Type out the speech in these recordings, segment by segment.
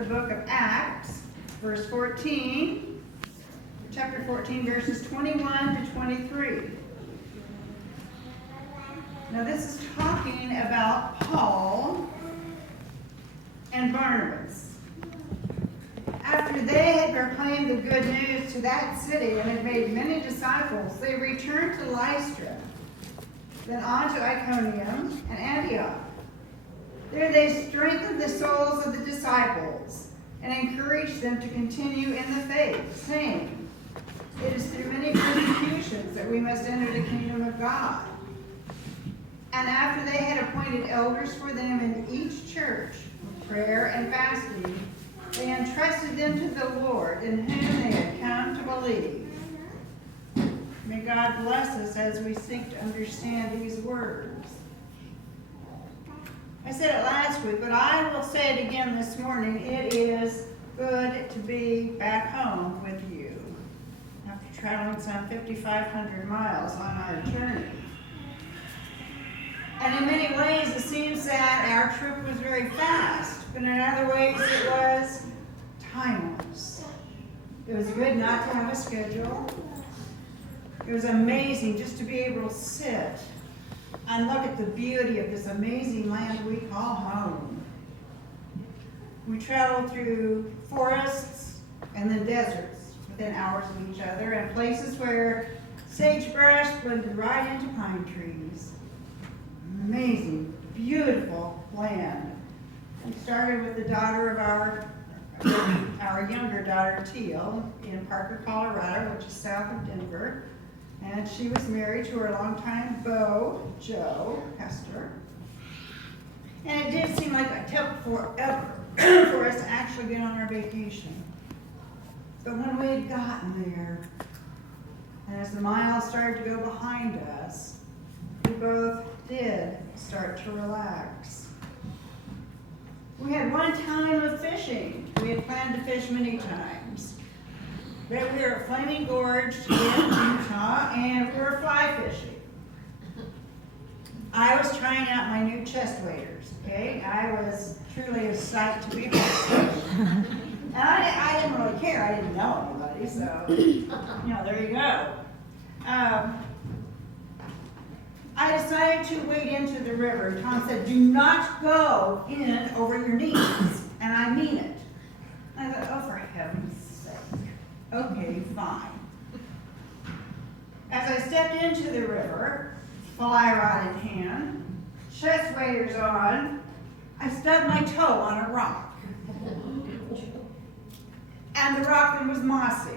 the book of Acts, verse 14, chapter 14, verses 21 to 23. Now this is talking about Paul and Barnabas. After they had proclaimed the good news to that city and had made many disciples, they returned to Lystra, then on to Iconium and Antioch. There they strengthened the souls of the disciples and encouraged them to continue in the faith, saying, "It is through many persecutions that we must enter the kingdom of God." And after they had appointed elders for them in each church, with prayer and fasting, they entrusted them to the Lord, in whom they had come to believe. May God bless us as we seek to understand these words. I said it last week, but I will say it again this morning. It is good to be back home with you after traveling some 5,500 miles on our journey. And in many ways, it seems that our trip was very fast, but in other ways, it was timeless. It was good not to have a schedule. It was amazing just to be able to sit and look at the beauty of this amazing land we call home. We traveled through forests and then deserts within hours of each other, and places where sagebrush blended right into pine trees. Amazing, beautiful land. We started with the daughter of our younger daughter, Teal, in Parker, Colorado, which is south of Denver. And she was married to her longtime beau, Joe Hester. And it did seem like it took forever for us to actually get on our vacation. But when we had gotten there, and as the miles started to go behind us, we both did start to relax. We had one time of fishing. We had planned to fish many times. But we were at Flaming Gorge in Utah, and we were fly fishing. I was trying out my new chest waders, okay? I was truly a sight to behold. And I didn't really care. I didn't know anybody, so, there you go. I decided to wade into the river, and Tom said, "Do not go in over your knees," and I mean it. I thought, oh, for heaven's sake. Okay, fine. As I stepped into the river, fly rod in hand, chest waders on, I stubbed my toe on a rock. And the rock then was mossy.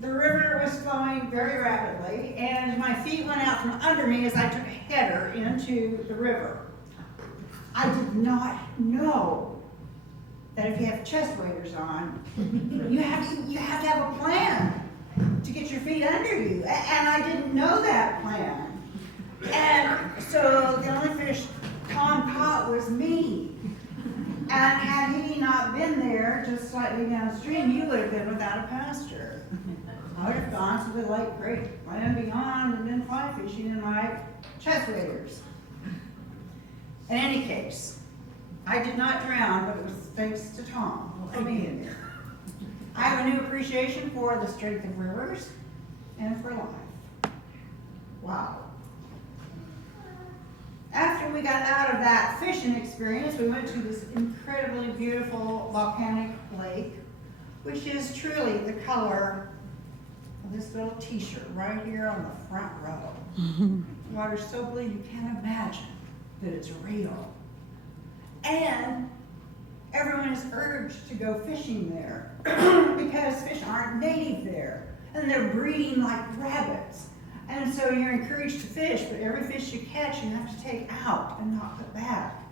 The river was flowing very rapidly, and my feet went out from under me as I took a header into the river. I did not know that if you have chest waders on, you have to have a plan to get your feet under you. And I didn't know that plan. And so the only fish Tom caught was me. And had he not been there, just slightly downstream, you would have been without a pastor. I would have gone to the lake, great, land beyond, and then fly fishing in my chest waders. In any case, I did not drown, but it was thanks to Tom for being there. I have a new appreciation for the strength of rivers and for life. Wow. After we got out of that fishing experience, we went to this incredibly beautiful volcanic lake, which is truly the color of this little t-shirt right here on the front row. The water's so blue you can't imagine that it's real. And everyone is urged to go fishing there because fish aren't native there, and they're breeding like rabbits. And so you're encouraged to fish, but every fish you catch you have to take out and not put back.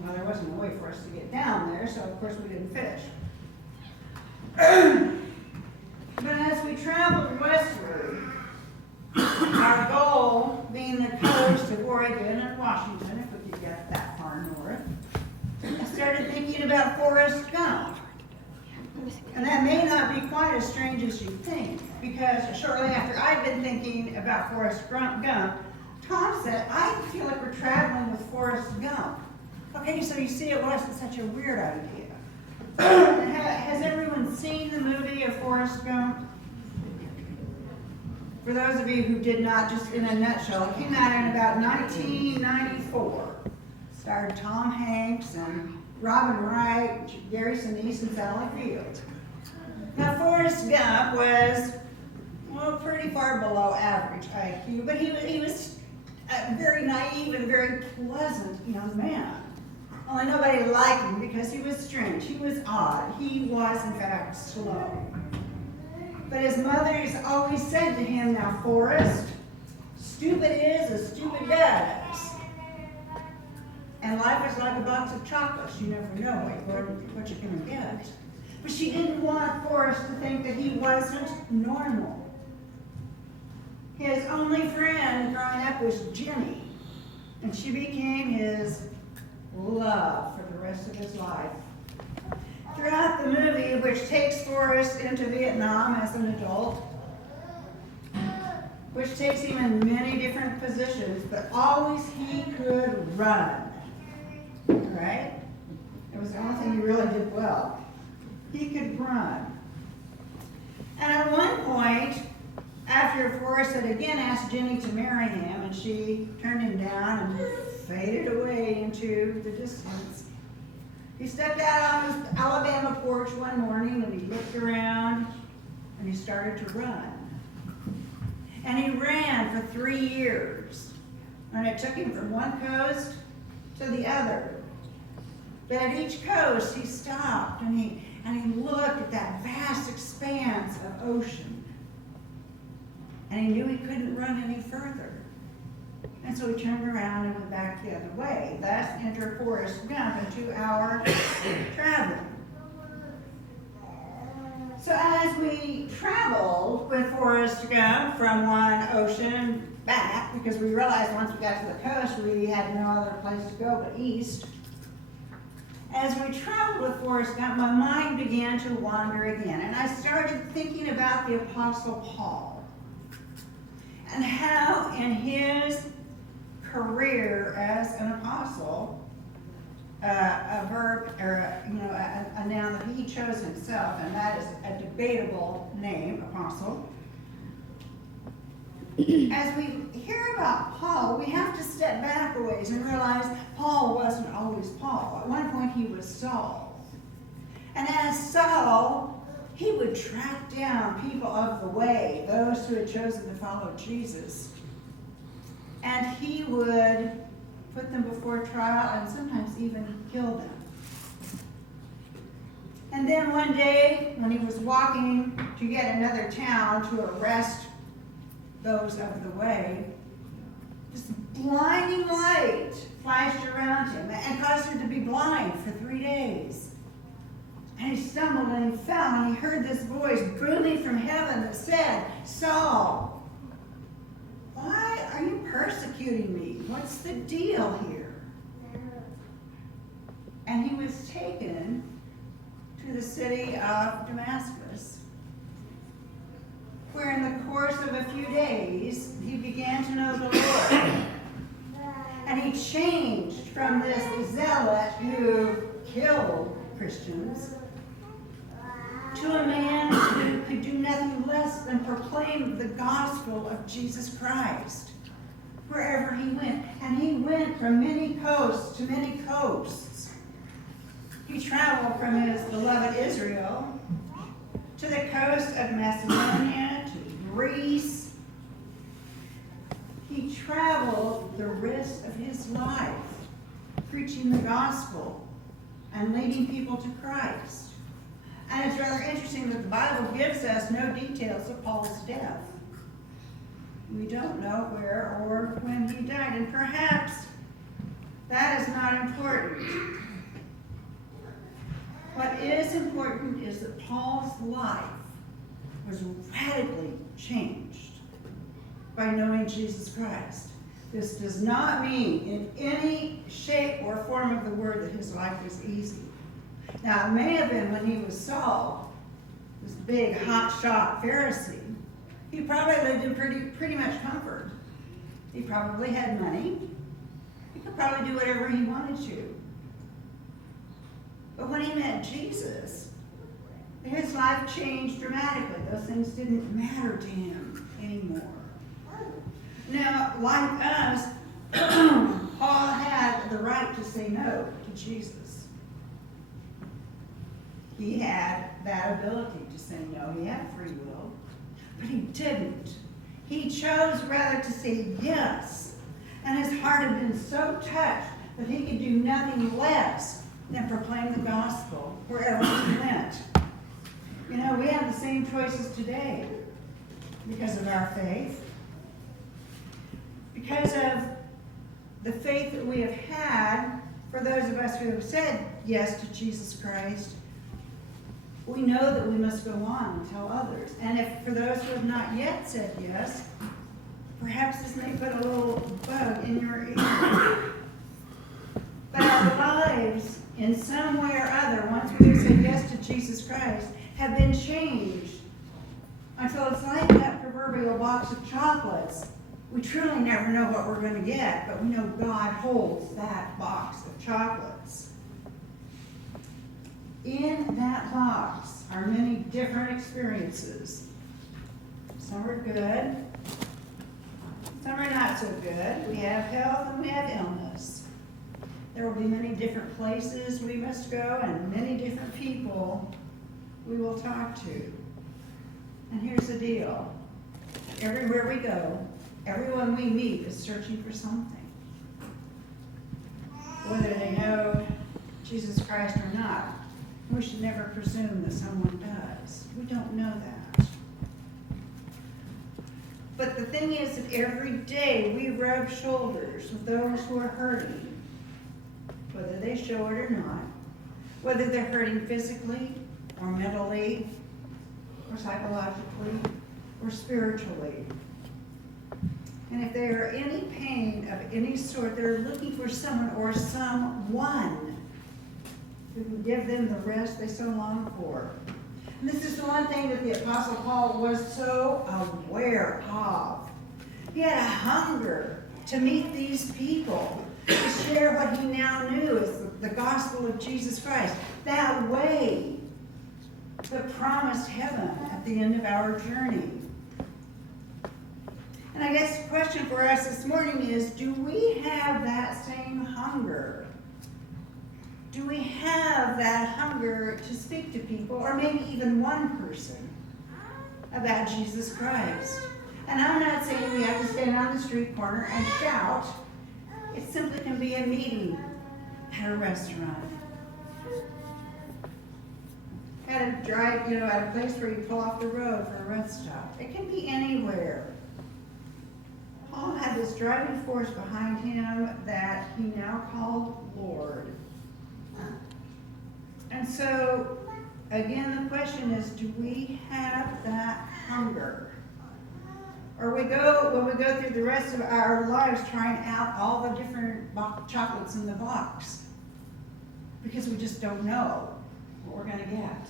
Well, there wasn't a way for us to get down there, so of course we didn't fish. But as we traveled westward, our goal being the coast of Oregon and Washington, if we could get that far north, I started thinking about Forrest Gump. And that may not be quite as strange as you think, because shortly after I'd been thinking about Forrest Gump, Tom said, "I feel like we're traveling with Forrest Gump." Okay, so you see, it wasn't such a weird idea. Has everyone seen the movie of Forrest Gump? For those of you who did not, just in a nutshell, it came out in about 1994. Starred Tom Hanks and Robin Wright, Gary Sinise, and Sally Field. Now, Forrest Gump was, well, pretty far below average IQ, but he was a very naive and very pleasant young man. Only nobody liked him because he was strange, he was odd, he was, in fact, slow. But his mother's always said to him, now, Forrest, stupid is as stupid does. And life is like a box of chocolates. You never know what you're going to get. But she didn't want Forrest to think that he wasn't normal. His only friend growing up was Jenny. And she became his love for the rest of his life. Throughout the movie, which takes Forrest into Vietnam as an adult, which takes him in many different positions, but always he could run, right? It was the only thing he really did well. He could run. And at one point, after Forrest had again asked Jenny to marry him, and she turned him down and faded away into the distance, he stepped out on his Alabama porch one morning and he looked around and he started to run. And he ran for 3 years. And it took him from one coast to the other. But at each coast he stopped and he looked at that vast expanse of ocean. And he knew he couldn't run any further. And so he turned around and went back the other way. Thus entered Forrest Gump in 2-hour traveling. So as we traveled with Forrest Gump from one ocean back, because we realized once we got to the coast we had no other place to go but east. As we traveled with Forrest Gump, my mind began to wander again. And I started thinking about the Apostle Paul and how in his career as an apostle, a verb or a noun that he chose himself, and that is a debatable name, apostle. As we hear about Paul, we have to step back a ways and realize Paul wasn't always Paul. At one point he was Saul. And as Saul, he would track down people of the way, those who had chosen to follow Jesus. And he would put them before trial and sometimes even kill them. And then one day, when he was walking to yet another town to arrest those of the way, this blinding light flashed around him and caused him to be blind for 3 days. And he stumbled and he fell, and he heard this voice booming from heaven that said, Saul, why are you persecuting me? What's the deal here? And he was taken to the city of Damascus, where in the course of a few days, he began to know the Lord. And he changed from this zealot who killed Christians to a man who could do nothing less than proclaim the gospel of Jesus Christ wherever he went. And he went from many coasts to many coasts. He traveled from his beloved Israel to the coast of Macedonia, to Greece. He traveled the rest of his life preaching the gospel and leading people to Christ. And it's rather interesting that the Bible gives us no details of Paul's death. We don't know where or when he died, and perhaps that is not important. What is important is that Paul's life was radically changed by knowing Jesus Christ. This does not mean in any shape or form of the word that his life was easy. Now, it may have been when he was Saul, this big, hotshot Pharisee. He probably lived in pretty much comfort. He probably had money. He could probably do whatever he wanted to. But when he met Jesus, his life changed dramatically. Those things didn't matter to him anymore. Now, like us, Paul had the right to say no to Jesus. He had that ability to say no. He had free will, but he didn't. He chose rather to say yes. And his heart had been so touched that he could do nothing less than proclaim the gospel wherever he went. You know, we have the same choices today because of our faith. Because of the faith that we have had, for those of us who have said yes to Jesus Christ, we know that we must go on and tell others. And if for those who have not yet said yes, perhaps this may put a little bug in your ear. But our lives, in some way or other, once we have said yes to Jesus Christ, have been changed until it's like that proverbial box of chocolates. We truly never know what we're going to get, but we know God holds that box of chocolates. In that box are many different experiences. Some are good, some are not so good. We have health and we have illness. There will be many different places we must go and many different people we will talk to. And here's the deal. Everywhere we go, everyone we meet is searching for something. Whether they know Jesus Christ or not, we should never presume that someone does. We don't know that. But the thing is that every day we rub shoulders with those who are hurting, whether they show it or not, whether they're hurting physically or mentally or psychologically or spiritually. And if they are any pain of any sort, they're looking for someone or someone who can give them the rest they so long for. And this is the one thing that the Apostle Paul was so aware of. He had a hunger to meet these people, to share what he now knew as the gospel of Jesus Christ. That way, the promised heaven at the end of our journey. And I guess the question for us this morning is, do we have that same hunger? Do we have that hunger to speak to people, or maybe even one person, about Jesus Christ? And I'm not saying we have to stand on the street corner and shout. It simply can be a meeting at a restaurant. At a drive, at a place where you pull off the road for a rest stop. It can be anywhere. Paul had this driving force behind him that he now called Lord. And so, again, the question is, do we have that hunger? Or when we go through the rest of our lives trying out all the different chocolates in the box, because we just don't know what we're going to get.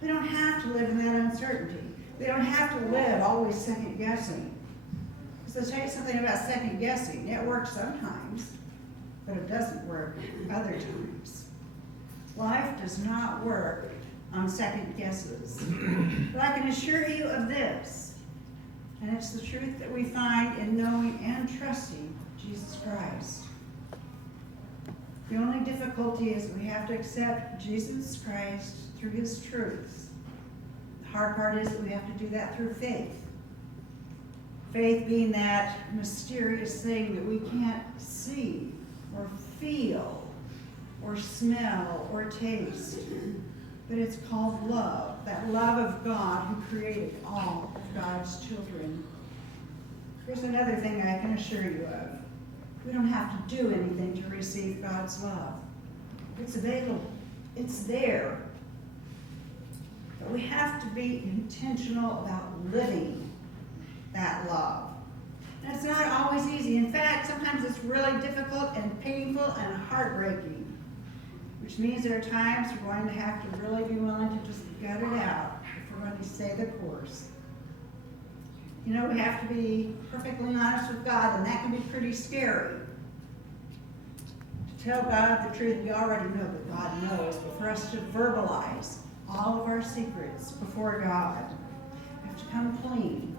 We don't have to live in that uncertainty. We don't have to live always second guessing. So I'll tell you something about second guessing. It works sometimes, but it doesn't work other times. Life does not work on second guesses. But I can assure you of this, and it's the truth that we find in knowing and trusting Jesus Christ. The only difficulty is we have to accept Jesus Christ through his truths. The hard part is that we have to do that through faith. Faith being that mysterious thing that we can't see or feel or smell or taste. But it's called love, that love of God who created all of God's children. Here's another thing I can assure you of. We don't have to do anything to receive God's love. It's available. It's there. But we have to be intentional about living that love. And it's not always easy. In fact, sometimes it's really difficult and painful and heartbreaking. Which means there are times we're going to have to really be willing to just gut it out if we're going to stay the course. We have to be perfectly honest with God, and that can be pretty scary. To tell God the truth, we already know that God knows, but for us to verbalize all of our secrets before God, we have to come clean,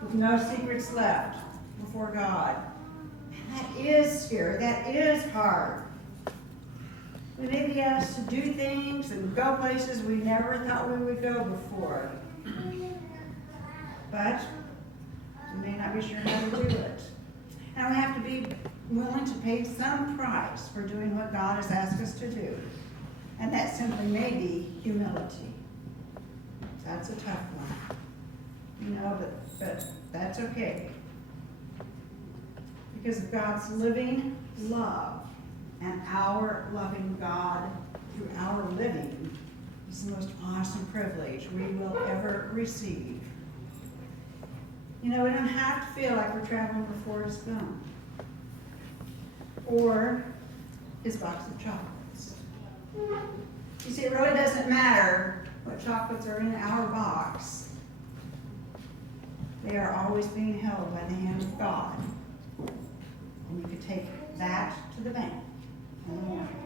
with no secrets left before God. And that is scary. That is hard. We may be asked to do things and go places we never thought we would go before. But we may not be sure how to do it. And we have to be willing to pay some price for doing what God has asked us to do. And that simply may be humility. That's a tough one. You know, but that's okay. Because of God's living love and our loving God through our living is the most awesome privilege we will ever receive. You know, we don't have to feel like we're traveling with Forrest Gump or his box of chocolates. You see, it really doesn't matter what chocolates are in our box. They are always being held by the hand of God. And you can take that to the bank in the morning.